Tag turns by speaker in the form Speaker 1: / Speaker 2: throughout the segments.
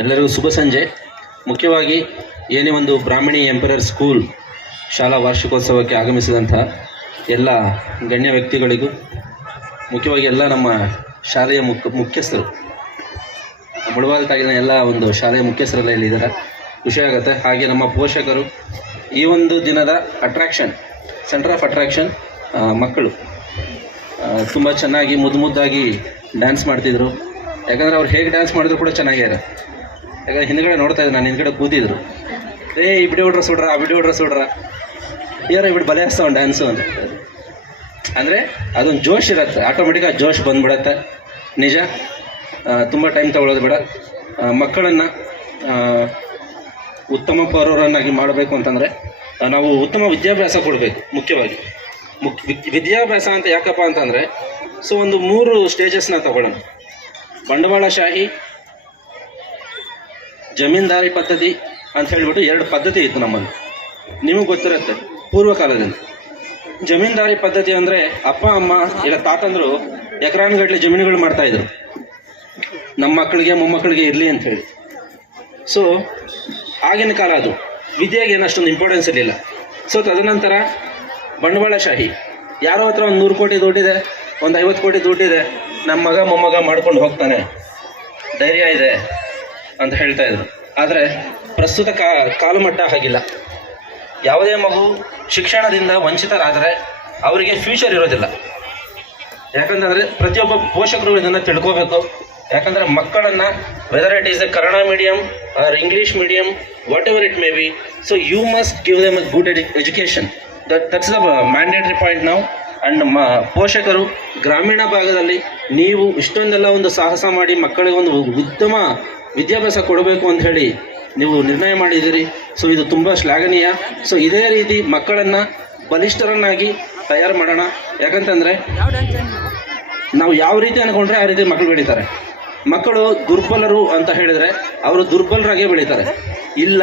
Speaker 1: ಎಲ್ಲರಿಗೂ ಶುಭ ಸಂಜೆ. ಮುಖ್ಯವಾಗಿ ಏನೇ ಒಂದು ಬ್ರಾಹ್ಮಣಿ ಎಂಪರರ್ ಸ್ಕೂಲ್ ಶಾಲಾ ವಾರ್ಷಿಕೋತ್ಸವಕ್ಕೆ ಆಗಮಿಸಿದಂಥ ಎಲ್ಲ ಗಣ್ಯ ವ್ಯಕ್ತಿಗಳಿಗೂ, ಮುಖ್ಯವಾಗಿ ಎಲ್ಲ ನಮ್ಮ ಶಾಲೆಯ ಮುಖ್ಯ ಮುಖ್ಯಸ್ಥರು ಮುಳಬಾಲ್ ಎಲ್ಲ ಒಂದು ಶಾಲೆಯ ಮುಖ್ಯಸ್ಥರೆಲ್ಲ ಇಲ್ಲಿದ್ದಾರೆ ಖುಷಿ ಆಗುತ್ತೆ. ಹಾಗೆ ನಮ್ಮ ಪೋಷಕರು, ಈ ಒಂದು ದಿನದ ಅಟ್ರಾಕ್ಷನ್ ಸೆಂಟರ್ ಆಫ್ ಅಟ್ರಾಕ್ಷನ್ ಮಕ್ಕಳು ತುಂಬ ಚೆನ್ನಾಗಿ ಮುದ್ದು ಮುದ್ದಾಗಿ ಡ್ಯಾನ್ಸ್ ಮಾಡ್ತಿದ್ರು. ಯಾಕಂದರೆ ಅವ್ರು ಹೇಗೆ ಡ್ಯಾನ್ಸ್ ಮಾಡಿದ್ರು ಕೂಡ ಚೆನ್ನಾಗ್ಯಾರ ಯಾಕಂದ್ರೆ ಹಿಂದ್ಗಡೆ ನೋಡ್ತಾ ಇದ್ದೆ, ನಾನು ಹಿಂದ್ಗಡೆ ಕೂತಿದ್ರು. ಏ, ಈ ಹುಡ್ರ ಆ ವಿಡಿಯೋ ಹುಡ್ರ ಸುಡ್ರ. ಏನೋ ಇಬಿಟ್ಟು ಬಲೆ ಹಚ್ತಾವ ಡ್ಯಾನ್ಸು ಅಂತ ಅಂದರೆ ಅದೊಂದು ಜೋಶ್ ಇರುತ್ತೆ ಆಟೋಮೆಟಿಕ್ ಆ ಜೋಶ್ ಬಂದ್ಬಿಡತ್ತೆ. ನಿಜ? ತುಂಬ ಟೈಮ್ ತಗೊಳ್ಳೋದು ಬೇಡ. ಮಕ್ಕಳನ್ನು ಉತ್ತಮ ಪೌರರನ್ನಾಗಿ ಮಾಡಬೇಕು ಅಂತಂದರೆ ನಾವು ಉತ್ತಮ ವಿದ್ಯಾಭ್ಯಾಸ ಕೊಡಬೇಕು, ಮುಖ್ಯವಾಗಿ. ಮುಖ್ಯ ವಿದ್- ವಿದ್ಯಾಭ್ಯಾಸ ಅಂತ ಯಾಕಪ್ಪ ಅಂತಂದರೆ, ಸೊ ಒಂದು ಮೂರು ಸ್ಟೇಜಸ್ನ ತಗೊಳ್ಳೋಣ. ಬಂಡವಾಳಶಾಹಿ ಜಮೀನ್ದಾರಿ ಪದ್ಧತಿ ಅಂತ ಹೇಳ್ಬಿಟ್ಟು ಎರಡು ಪದ್ಧತಿ ಇತ್ತು ನಮ್ಮಲ್ಲಿ. ನಿಮಗೆ ಗೊತ್ತಿರುತ್ತೆ, ಪೂರ್ವಕಾಲದಿಂದ. ಜಮೀನ್ದಾರಿ ಪದ್ಧತಿ ಅಂದರೆ ಅಪ್ಪ, ಅಮ್ಮ, ಇಲ್ಲ ತಾತಂದ್ರು ಎಕರಾನ್ಗಟ್ಟಲೆ ಜಮೀನುಗಳು ಮಾಡ್ತಾ ಇದ್ರು. ನಮ್ಮ ಮಕ್ಕಳಿಗೆ, ಮೊಮ್ಮಕ್ಕಳಿಗೆ ಇರಲಿ ಅಂತ ಹೇಳಿ. ಸೊ ಆಗಿನ ಕಾಲ ಅದು. ವಿದ್ಯೆಗೆ ಏನಷ್ಟೊಂದು ಇಂಪಾರ್ಟೆನ್ಸ್ ಇರಲಿಲ್ಲ. ಸೊ ತದನಂತರ ಬಂಡವಾಳಶಾಹಿ ಯಾರೋ ಹತ್ರ ಒಂದು ನೂರು ಕೋಟಿ ದುಡ್ಡಿದೆ, ಒಂದು ಐವತ್ತು ಕೋಟಿ ದುಡ್ಡಿದೆ ನಮ್ಮ ಮಗ, ಮೊಮ್ಮಗ ಮಾಡ್ಕೊಂಡು ಹೋಗ್ತಾನೆ. ಧೈರ್ಯ ಇದೆ. ಅಂತ ಹೇಳ್ತಾ ಇದ್ರು. ಆದರೆ ಪ್ರಸ್ತುತ ಕಾ ಕಾಲಮಟ್ಟ ಹಾಗಿಲ್ಲ. ಯಾವುದೇ ಮಗು ಶಿಕ್ಷಣದಿಂದ ವಂಚಿತರಾದರೆ ಅವರಿಗೆ ಫ್ಯೂಚರ್ ಇರೋದಿಲ್ಲ. ಯಾಕಂತಂದರೆ ಪ್ರತಿಯೊಬ್ಬ ಪೋಷಕರು ಇದನ್ನು ತಿಳ್ಕೋಬೇಕು. ಯಾಕಂದರೆ ಮಕ್ಕಳನ್ನು whether it is a Kannada medium or English medium whatever it may be so you must give them a good education that that's the mandatory point ನಾವು ಅಂಡ್ ಮ, ಪೋಷಕರು ಗ್ರಾಮೀಣ ಭಾಗದಲ್ಲಿ ನೀವು ಇಷ್ಟೊಂದೆಲ್ಲ ಒಂದು ಸಾಹಸ ಮಾಡಿ ಮಕ್ಕಳಿಗೆ ಒಂದು ಉತ್ತಮ ವಿದ್ಯಾಭ್ಯಾಸ ಕೊಡಬೇಕು ಅಂತ ಹೇಳಿ ನೀವು ನಿರ್ಣಯ ಮಾಡಿದ್ದೀರಿ. ಸೊ ಇದು ತುಂಬ ಶ್ಲಾಘನೀಯ. ಸೊ ಇದೇ ರೀತಿ ಮಕ್ಕಳನ್ನು ಬಲಿಷ್ಠರನ್ನಾಗಿ ತಯಾರು ಮಾಡೋಣ. ಯಾಕಂತಂದರೆ ನಾವು ಯಾವ ರೀತಿ ಅನ್ಕೊಂಡ್ರೆ ಆ ರೀತಿ ಮಕ್ಕಳು ಬೆಳೀತಾರೆ. ಮಕ್ಕಳು ದುರ್ಬಲರು ಅಂತ ಹೇಳಿದರೆ ಅವರು ದುರ್ಬಲರಾಗೇ ಬೆಳೀತಾರೆ. ಇಲ್ಲ,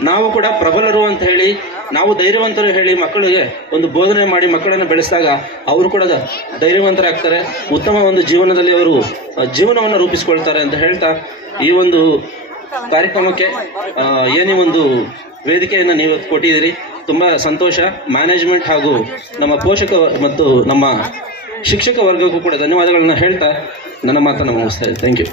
Speaker 1: ನಾವು ಕೂಡ ಪ್ರಬಲರು ಅಂತ ಹೇಳಿ ನಾವು ಧೈರ್ಯವಂತರು ಹೇಳಿ ಮಕ್ಕಳಿಗೆ ಒಂದು ಬೋಧನೆ ಮಾಡಿ ಮಕ್ಕಳನ್ನು ಬೆಳೆಸಿದಾಗ ಅವರು ಕೂಡ ಧೈರ್ಯವಂತರಾಗ್ತಾರೆ. ಉತ್ತಮ ಒಂದು ಜೀವನದಲ್ಲಿ ಅವರು ಜೀವನವನ್ನು ರೂಪಿಸ್ಕೊಳ್ತಾರೆ ಅಂತ ಹೇಳ್ತಾ ಈ ಒಂದು ಕಾರ್ಯಕ್ರಮಕ್ಕೆ ಏನೇ ಒಂದು ವೇದಿಕೆಯನ್ನು ನೀವು ಕೊಟ್ಟಿದ್ದೀರಿ, ತುಂಬ ಸಂತೋಷ. ಮ್ಯಾನೇಜ್ಮೆಂಟ್ ಹಾಗೂ ನಮ್ಮ ಪೋಷಕ ಮತ್ತು ನಮ್ಮ ಶಿಕ್ಷಕ ವರ್ಗಕ್ಕೂ ಕೂಡ ಧನ್ಯವಾದಗಳನ್ನು ಹೇಳ್ತಾ ನನ್ನ ಮಾತನ್ನು ಮುಗಿಸ್ತಾ ಥ್ಯಾಂಕ್ ಯು